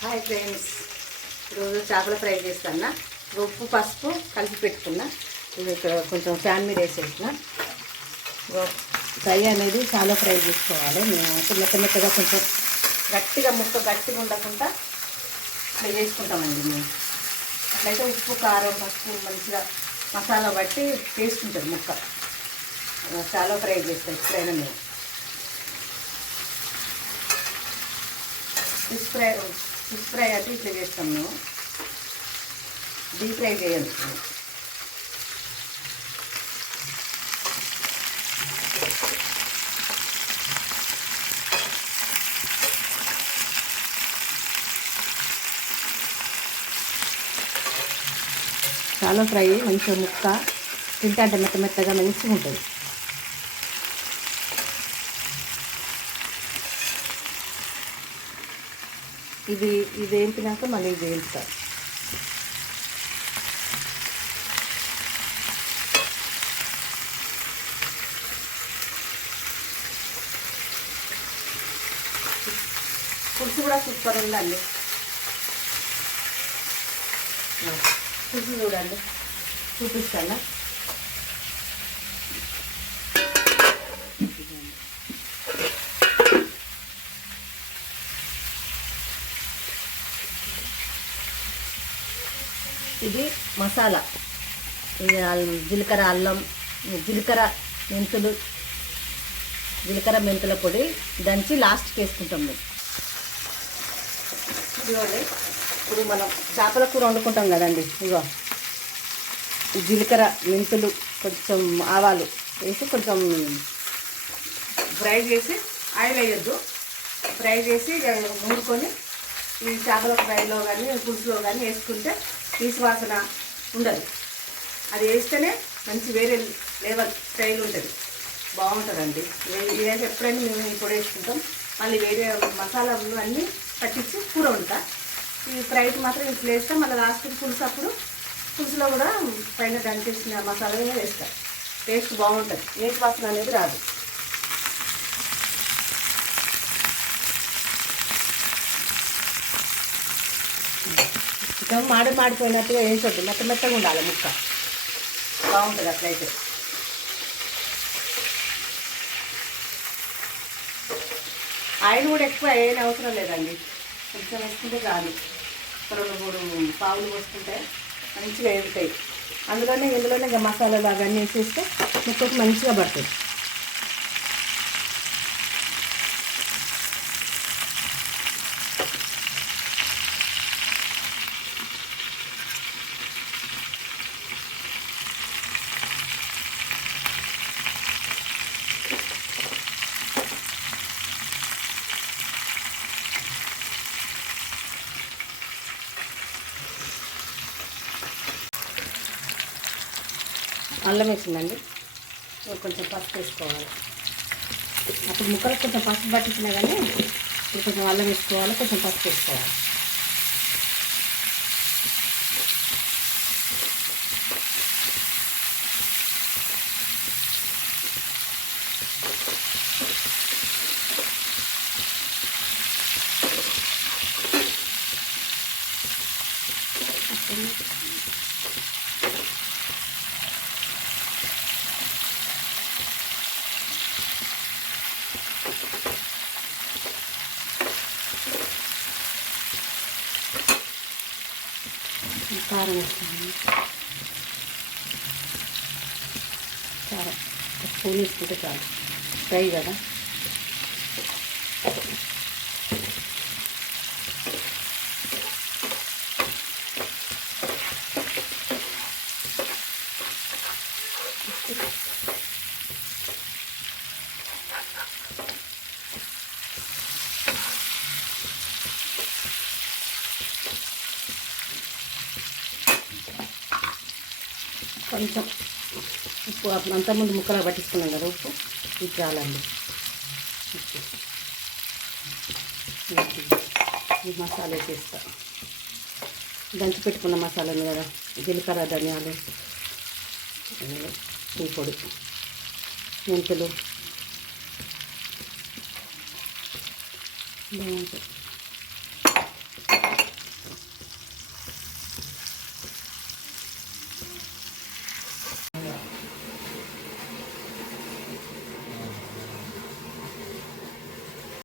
Hi friends, ఈరోజు చేపల fry చేస్తాను. ఉప్పు పసుపు కలిపి పెట్టుకున్నా. ఇది ఇక్కడ కొంచెం ఫ్యాన్ మీద వేసేసిన. ఫ్రై అనేది చాలా ఫ్రై చేసుకోవాలి. మేము మెత్తగా కొంచెం గట్టిగా గట్టిగా ఉండకుండా ఫ్రై చేసుకుంటామండి. మేము అట్లయితే ఉప్పు కారం పసుపు మంచిగా మసాలా బట్టి టేస్ట్ ఉంటుంది. చాలా ఫ్రై చేస్తాం ఎప్పుడైనా మేము. ఫిష్ ఫ్రై అయితే ఇట్లా చేస్తాం మేము. డీప్ ఫ్రై చేయండి. చాలా ఫ్రై మంచిగా ముక్క తింటే మెత్తగా మంచిగా ఉంటుంది. ఇది వేయించినాక మళ్ళీ ఇది వేయించుతారు. పులుసు కూడా సూపర్ ఉందండి. పులుసు చూడండి, చూపిస్తాను. ఇది మసాలా, జీలకర్ర అల్లం, జీలకర్ర మెంతుల పొడి దంచి లాస్ట్కి వేసుకుంటాం మేము. ఇదిగోండి, ఇప్పుడు మనం చేపల కూర వండుకుంటాం కదండి. ఇగో జీలకర్ర మెంతులు కొంచెం ఆవాలు వేసి కొంచెం ఫ్రై చేసి, ఆయిల్ వేయొద్దు, ఫ్రై చేసి నూరుకొని ఈ చేపల ఫ్రైలో కానీ పులుసులో కానీ వేసుకుంటే పీసు వాసన ఉండదు. అది వేస్తేనే మంచి వేరే లెవెల్ స్టైల్ ఉంటుంది, బాగుంటుందండి. ఇదైతే ఎప్పుడైనా మేము ఇప్పుడు వేసుకుంటాం. మళ్ళీ వేరే మసాలాలు అన్నీ పట్టించి కూర వండుతా. ఈ ఫ్రైకి మాత్రం ఇట్లా వేస్తే మళ్ళీ లాస్ట్కి పులుసులో కూడా పైన దంచేసిన మసాలా వేస్తా. టేస్ట్ బాగుంటుంది, నీటి వాసన అనేది రాదు. చికెన్ మాడిపోయినట్టుగా వేసొద్దు, మెత్తగా ఉండాలి ముక్క, బాగుంటుంది అట్లయితే. ఆయిల్ కూడా ఎక్కువ వేయని అవసరం లేదండి, కొంచెం వేసుకుంటే చాలు. 2-3 పావులు పోసుకుంటే మంచిగా వేగుతాయి. ఇందులోనే ఇంకా మసాలాలు అవన్నీ వేసేస్తే ముక్కకు మంచిగా పడుతుంది. అల్లం వేసిందండి, కొంచెం పసుపు వేసుకోవాలి. అప్పుడు ముక్కలకు కొంచెం పసుపు పట్టించినా కానీ ఇప్పుడు కొంచెం అల్లం వేసుకోవాలి, కొంచెం పసుపు వేసుకోవాలి. కారం వేస్తాను, కారం స్పూన్ వేసుకుంటే చాలు, ఫ్రై కదా. కొంచెం ఉప్పు అంతకుముందు ముక్కలు పట్టించుకున్నాం కదా, ఉప్పు ఇది చాలండి. ఈ మసాలా వేసేస్తా, దంచి పెట్టుకున్న మసాలాలు కదా, జీలకర్ర ధనియాలు టీ పొడి మెంతులు బాగుంటాయి.